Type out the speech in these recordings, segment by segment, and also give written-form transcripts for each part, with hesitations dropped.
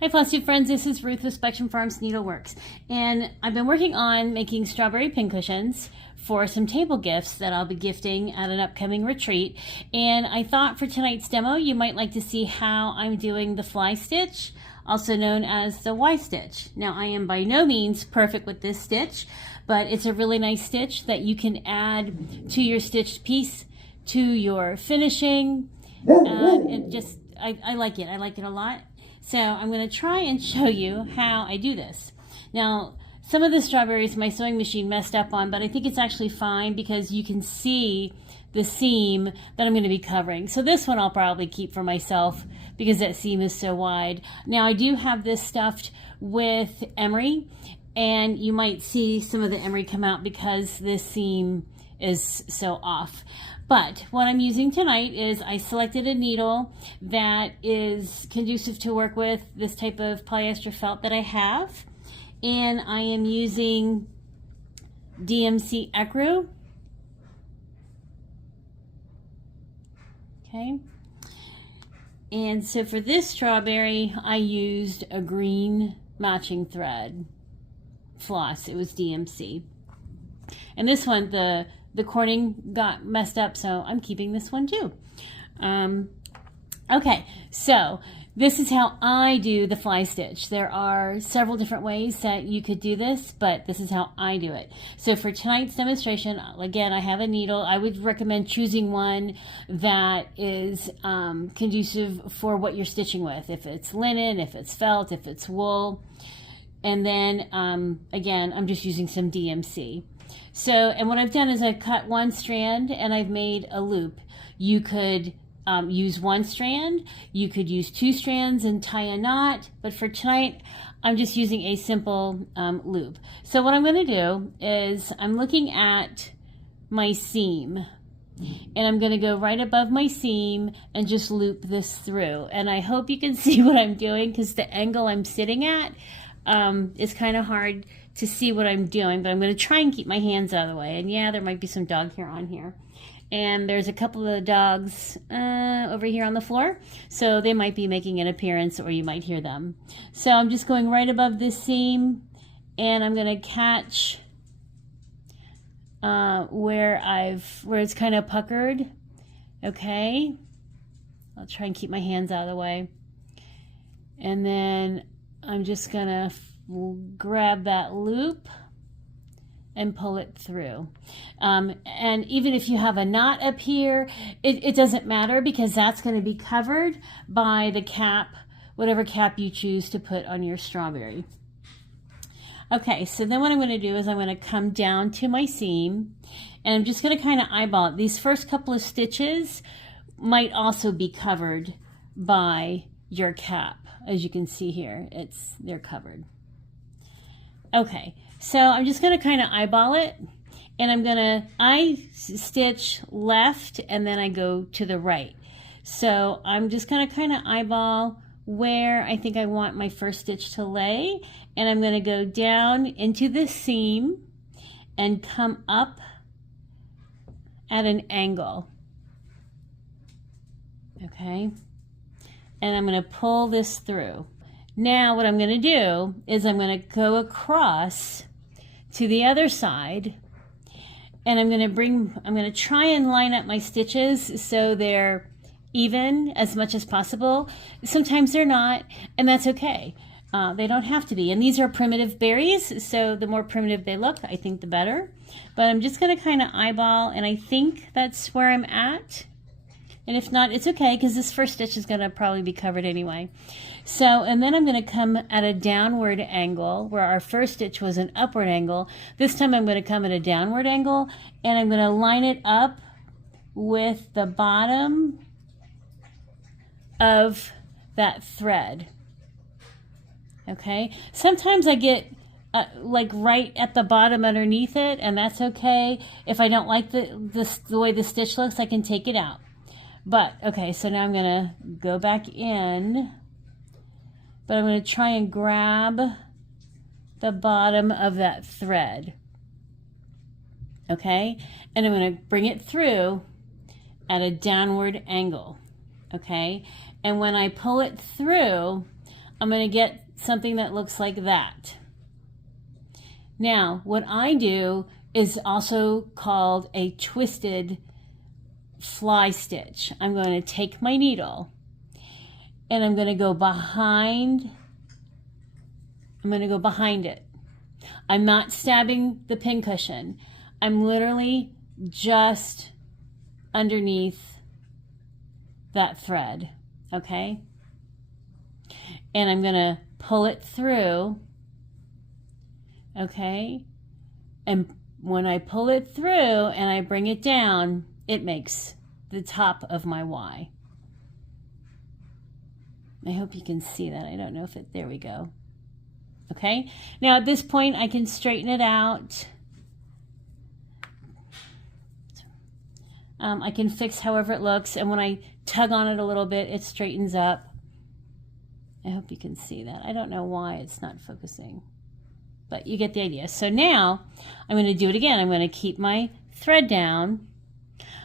Hi FlossTube friends, this is Ruth with Spectrum Farms Needleworks, and I've been working on making strawberry pincushions for some table gifts that I'll be gifting at an upcoming retreat. And I thought for tonight's demo you might like to see how I'm doing the fly stitch, also known as the Y stitch. Now I am by no means perfect with this stitch, but it's a really nice stitch that you can add to your stitched piece, to your finishing, and I like it. I like it a lot. So I'm going to try and show you how I do this. Now, some of the strawberries my sewing machine messed up on, but I think it's actually fine because you can see the seam that I'm going to be covering. So this one I'll probably keep for myself because that seam is so wide. Now I do have this stuffed with emery, and you might see some of the emery come out because this seam is so off. But what I'm using tonight is I selected a needle that is conducive to work with this type of polyester felt that I have. And I am using DMC Ecru. Okay. And so for this strawberry, I used a green matching thread floss. It was DMC. And this one, the corning got messed up, so I'm keeping this one too. Okay, so this is how I do the fly stitch. There are several different ways that you could do this, but this is how I do it. So for tonight's demonstration, again, I have a needle. I would recommend choosing one that is conducive for what you're stitching with. If it's linen, if it's felt, if it's wool. And then, again, I'm just using some DMC. So, and what I've done is I've cut one strand and I've made a loop. You could use one strand, you could use two strands and tie a knot, but for tonight, I'm just using a simple loop. So what I'm going to do is I'm looking at my seam, and I'm going to go right above my seam and just loop this through. And I hope you can see what I'm doing because the angle I'm sitting at is kind of hard to see what I'm doing, but I'm going to try and keep my hands out of the way. And yeah, there might be some dog hair on here. And there's a couple of dogs over here on the floor, so they might be making an appearance or you might hear them. So I'm just going right above this seam, and I'm going to catch where it's kind of puckered. Okay. I'll try and keep my hands out of the way. And then I'm just going to grab that loop and pull it through. And even if you have a knot up here, it doesn't matter because that's going to be covered by the cap, whatever cap you choose to put on your strawberry. Okay, so then what I'm going to do is I'm going to come down to my seam, and I'm just going to kind of eyeball it. These first couple of stitches might also be covered by your cap. As you can see here, they're covered. Okay, so I'm just going to kind of eyeball it, and I stitch left and then I go to the right. So I'm just going to kind of eyeball where I think I want my first stitch to lay, and I'm going to go down into the seam and come up at an angle. Okay, and I'm going to pull this through. Now what I'm going to do is I'm going to go across to the other side, and I'm going to try and line up my stitches so they're even as much as possible. Sometimes they're not, and that's okay. They don't have to be. And these are primitive berries, so the more primitive they look, I think the better. But I'm just going to kind of eyeball, and I think that's where I'm at. And if not, it's okay because this first stitch is going to probably be covered anyway. So, and then I'm going to come at a downward angle where our first stitch was an upward angle. This time I'm going to come at a downward angle, and I'm going to line it up with the bottom of that thread. Okay, sometimes I get like right at the bottom underneath it, and that's okay. If I don't like the way the stitch looks, I can take it out. But, okay, so now I'm going to go back in, but I'm going to try and grab the bottom of that thread. Okay, and I'm going to bring it through at a downward angle. Okay, and when I pull it through, I'm going to get something that looks like that. Now, what I do is also called a twisted fly stitch. I'm going to take my needle and I'm going to go behind. I'm going to go behind it. I'm not stabbing the pincushion. I'm literally just underneath that thread, okay? And I'm going to pull it through, okay? And when I pull it through and I bring it down, it makes the top of my Y. I hope you can see that. I don't know if it, there we go. Okay, now at this point I can straighten it out. I can fix however it looks, and when I tug on it a little bit, it straightens up. I hope you can see that. I don't know why it's not focusing, but you get the idea. So now I'm going to do it again. I'm going to keep my thread down.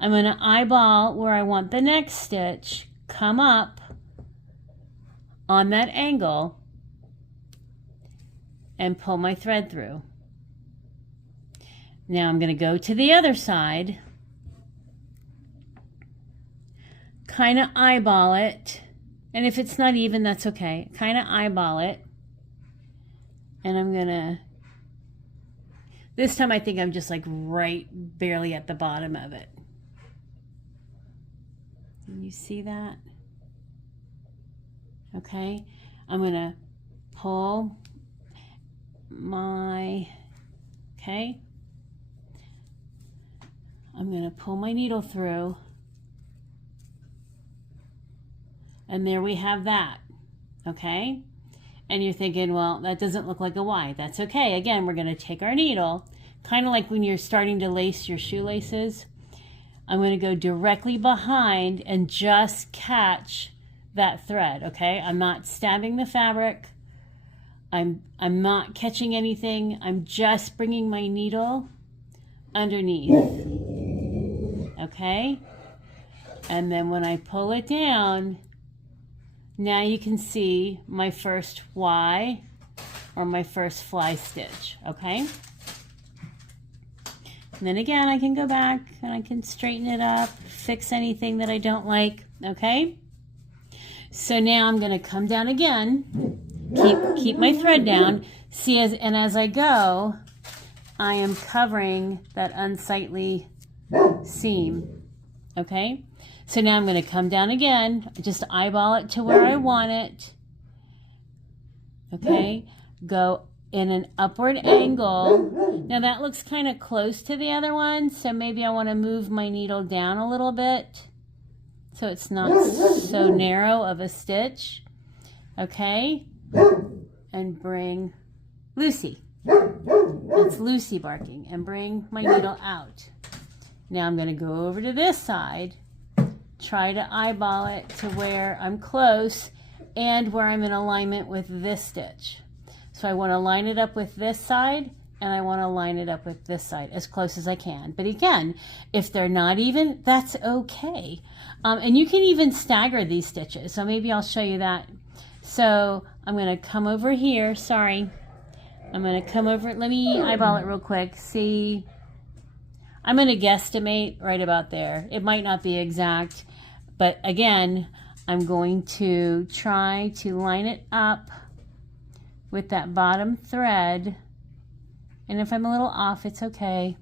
I'm going to eyeball where I want the next stitch, come up on that angle, and pull my thread through. Now I'm going to go to the other side, kind of eyeball it, and if it's not even, that's okay. Kind of eyeball it, and I'm going to, this time I think I'm just like right barely at the bottom of it. Can you see that? Okay, I'm going to pull my, okay, I'm going to pull my needle through, and there we have that, okay? And you're thinking, well, that doesn't look like a Y. That's okay. Again, we're going to take our needle, kind of like when you're starting to lace your shoelaces. I'm going to go directly behind and just catch that thread, okay? I'm not stabbing the fabric. I'm not catching anything. I'm just bringing my needle underneath, okay? And then when I pull it down, now you can see my first Y or my first fly stitch, okay? And then again, I can go back and I can straighten it up, fix anything that I don't like, okay? So now I'm going to come down again. Keep my thread down. See, as I go, I am covering that unsightly seam. Okay? So now I'm going to come down again, just eyeball it to where I want it. Okay? Go in an upward angle. Now that looks kind of close to the other one, so maybe I want to move my needle down a little bit so it's not so narrow of a stitch. Okay? And bring Lucy. That's Lucy barking. And bring my needle out. Now I'm going to go over to this side, try to eyeball it to where I'm close and where I'm in alignment with this stitch. So I want to line it up with this side, and I want to line it up with this side as close as I can. But again, if they're not even, that's okay. And you can even stagger these stitches. So maybe I'll show you that. So I'm going to come over here. Sorry. I'm going to come over. Let me eyeball it real quick. See, I'm going to guesstimate right about there. It might not be exact, but again, I'm going to try to line it up with that bottom thread. And if I'm a little off, it's okay.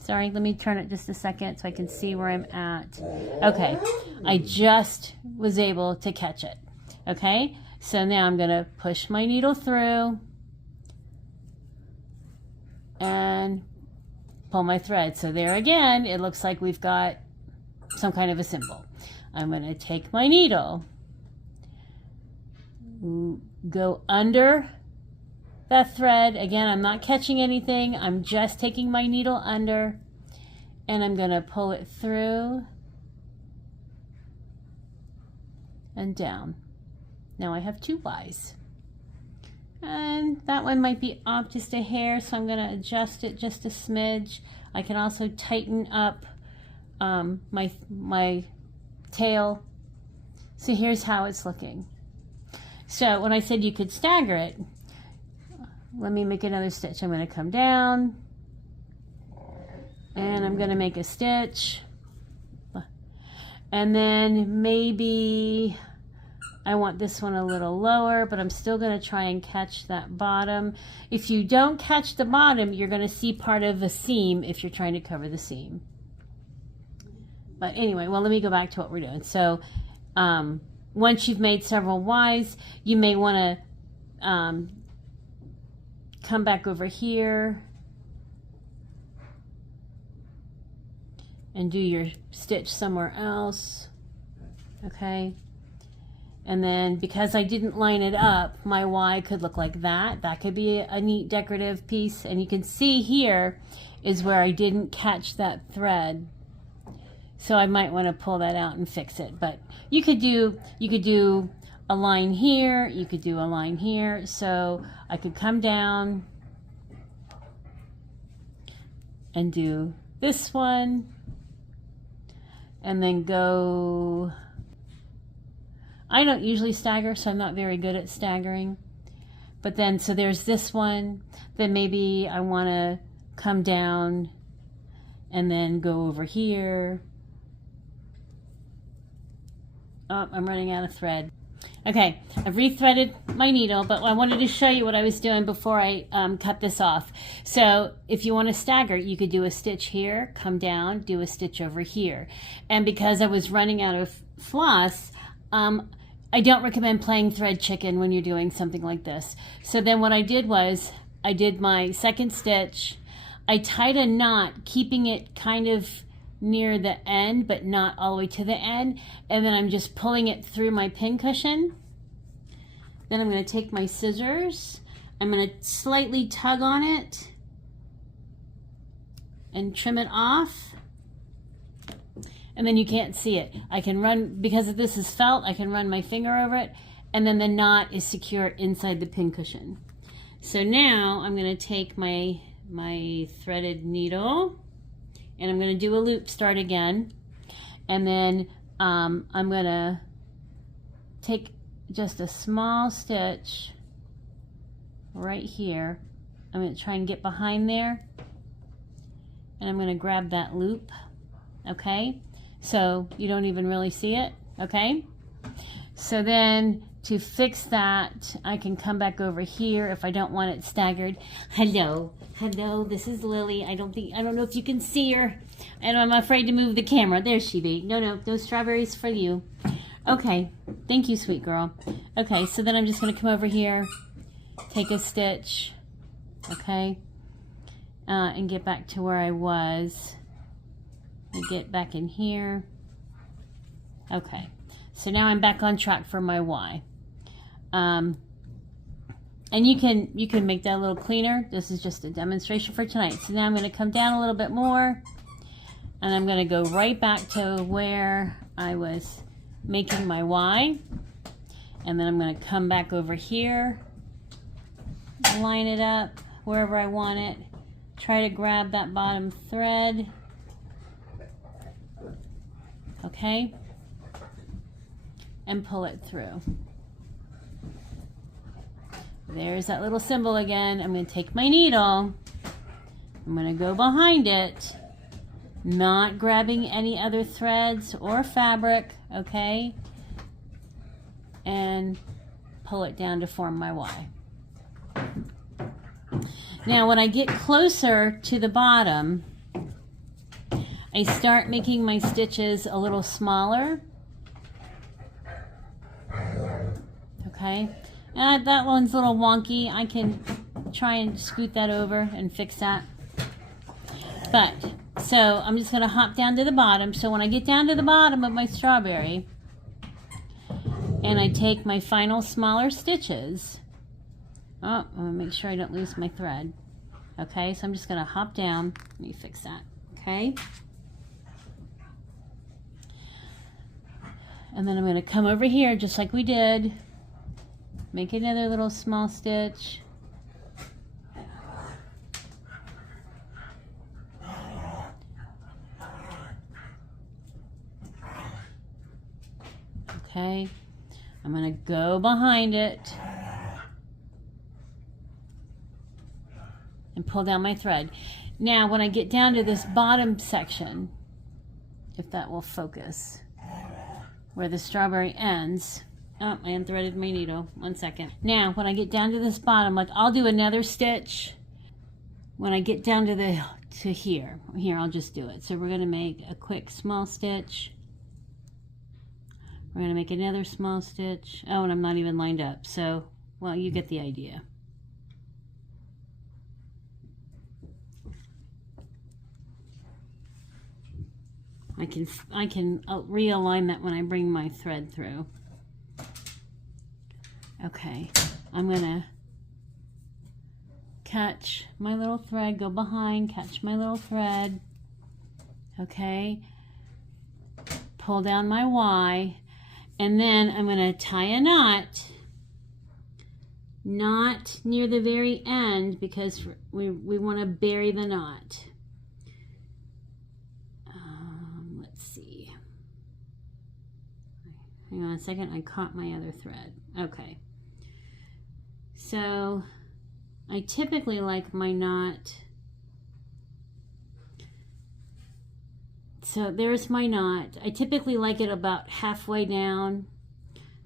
Sorry, let me turn it just a second so I can see where I'm at. Okay, I just was able to catch it. Okay, so now I'm going to push my needle through and pull my thread. So there again, it looks like we've got some kind of a symbol. I'm going to take my needle, go under that thread. Again, I'm not catching anything. I'm just taking my needle under, and I'm going to pull it through and down. Now I have two Ys. And that one might be off just a hair, so I'm going to adjust it just a smidge. I can also tighten up my tail. So here's how it's looking. So when I said you could stagger it, let me make another stitch. I'm going to come down and I'm going to make a stitch, and then maybe I want this one a little lower, but I'm still going to try and catch that bottom. If you don't catch the bottom, you're going to see part of a seam if you're trying to cover the seam. But anyway, well, let me go back to what we're doing. So once you've made several Ys, you may want to come back over here and do your stitch somewhere else. Okay. And then because I didn't line it up, my Y could look like that. That could be a neat decorative piece. And you can see here is where I didn't catch that thread. So I might want to pull that out and fix it. But you could do a line here, you could do a line here. So I could come down and do this one and then go. I don't usually stagger, so I'm not very good at staggering. But then, so there's this one, then maybe I want to come down and then go over here. Oh, I'm running out of thread. Okay, I've rethreaded my needle, but I wanted to show you what I was doing before I cut this off. So if you want to stagger, you could do a stitch here, come down, do a stitch over here. And because I was running out of floss, I don't recommend playing thread chicken when you're doing something like this. So then what I did was, I did my second stitch, I tied a knot, keeping it kind of near the end, but not all the way to the end. And then I'm just pulling it through my pin cushion. Then I'm going to take my scissors. I'm going to slightly tug on it and trim it off. And then you can't see it. I can run, because this is felt, I can run my finger over it, and then the knot is secure inside the pin cushion. So now I'm going to take my threaded needle, and I'm going to do a loop start again, and then I'm going to take just a small stitch right here. I'm going to try and get behind there, and I'm going to grab that loop, okay? So you don't even really see it, okay? So then to fix that, I can come back over here if I don't want it staggered. Hello, this is Lily. I don't know if you can see her, and I'm afraid to move the camera. There she be. No, those strawberries for you. Okay, thank you, sweet girl. Okay, so then I'm just gonna come over here, take a stitch, okay, and get back to where I was. Get back in here. Okay, so now I'm back on track for my Y. And you can make that a little cleaner. This is just a demonstration for tonight. So now I'm going to come down a little bit more, and I'm going to go right back to where I was making my Y, and then I'm going to come back over here, line it up wherever I want it, try to grab that bottom thread. Okay, and pull it through. There's that little symbol again. I'm going to take my needle, I'm going to go behind it, not grabbing any other threads or fabric, okay, and pull it down to form my Y. Now when I get closer to the bottom, I start making my stitches a little smaller. Okay, and that one's a little wonky. I can try and scoot that over and fix that. But, so I'm just gonna hop down to the bottom. So when I get down to the bottom of my strawberry, and I take my final smaller stitches, oh, I'm gonna make sure I don't lose my thread. Okay, so I'm just gonna hop down. Let me fix that, okay? And then I'm going to come over here just like we did, make another little small stitch, okay, I'm going to go behind it, and pull down my thread. Now when I get down to this bottom section, if that will focus, where the strawberry ends, oh, I unthreaded my needle, 1 second. Now when I get down to this bottom, like I'll do another stitch when I get down to here, I'll just do it. So we're going to make a quick small stitch. We're going to make another small stitch. Oh, and I'm not even lined up. So, well, you get the idea. I can realign that when I bring my thread through. Okay, I'm going to catch my little thread, go behind, catch my little thread. Okay, pull down my Y. And then I'm going to tie a knot, not near the very end, because we want to bury the knot. Let's see. Hang on a second, I caught my other thread. Okay. So I typically like my knot. So there's my knot. I typically like it about halfway down,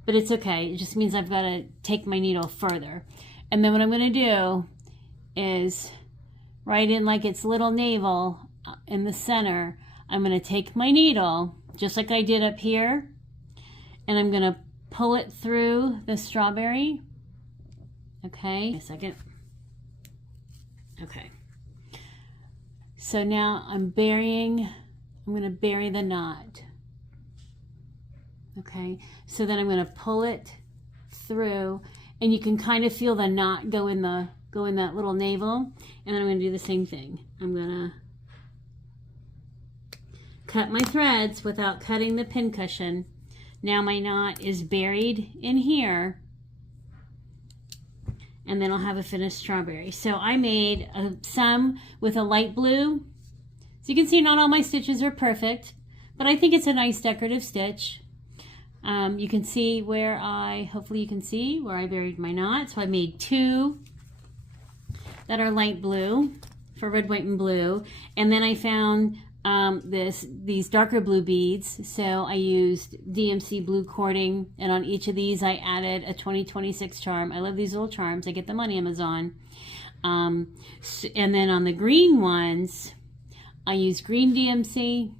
but it's okay. It just means I've got to take my needle further. And then what I'm going to do is right in like its little navel in the center, I'm going to take my needle, just like I did up here, and I'm going to pull it through the strawberry. Okay, a second. Okay. So now I'm going to bury the knot. Okay, so then I'm going to pull it through, and you can kind of feel the knot go in that little navel. And then I'm going to do the same thing. I'm going to cut my threads without cutting the pin cushion. Now my knot is buried in here, and then I'll have a finished strawberry. So I made some with a light blue. So you can see not all my stitches are perfect, but I think it's a nice decorative stitch. You can see where hopefully you can see where I buried my knot. So I made 2 that are light blue for red, white, and blue. And then I found these darker blue beads. So I used DMC blue cording, and on each of these I added a 2026 charm. I love these little charms. I get them on Amazon. And then on the green ones, I use green DMC,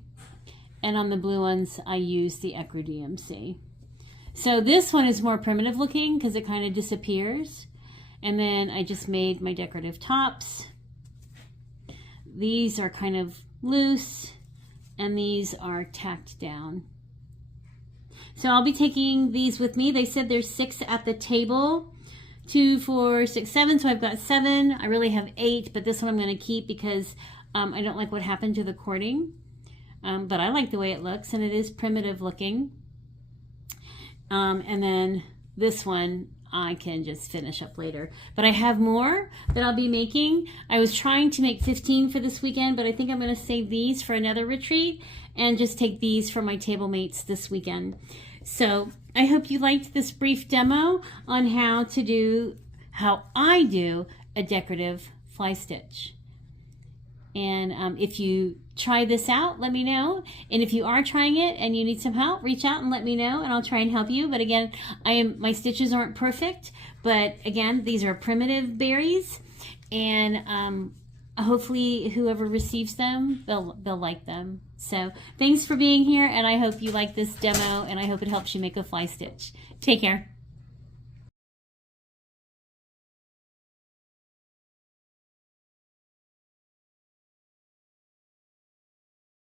and on the blue ones, I use the Ecru DMC. So this one is more primitive looking because it kind of disappears. And then I just made my decorative tops. These are kind of loose, and these are tacked down. So I'll be taking these with me. They said there's 6 at the table. 2, 4, 6, 7. So I've got 7. I really have 8, but this one I'm going to keep because I don't like what happened to the cording, but I like the way it looks, and it is primitive looking. And then this one I can just finish up later. But I have more that I'll be making. I was trying to make 15 for this weekend, but I think I'm going to save these for another retreat and just take these for my table mates this weekend. So I hope you liked this brief demo on how I do a decorative fly stitch. And if you try this out, let me know. And if you are trying it and you need some help, reach out and let me know, and I'll try and help you. But again, my stitches aren't perfect, but again, these are primitive berries, and hopefully whoever receives them, they'll like them. So thanks for being here, and I hope you like this demo, and I hope it helps you make a fly stitch. Take care.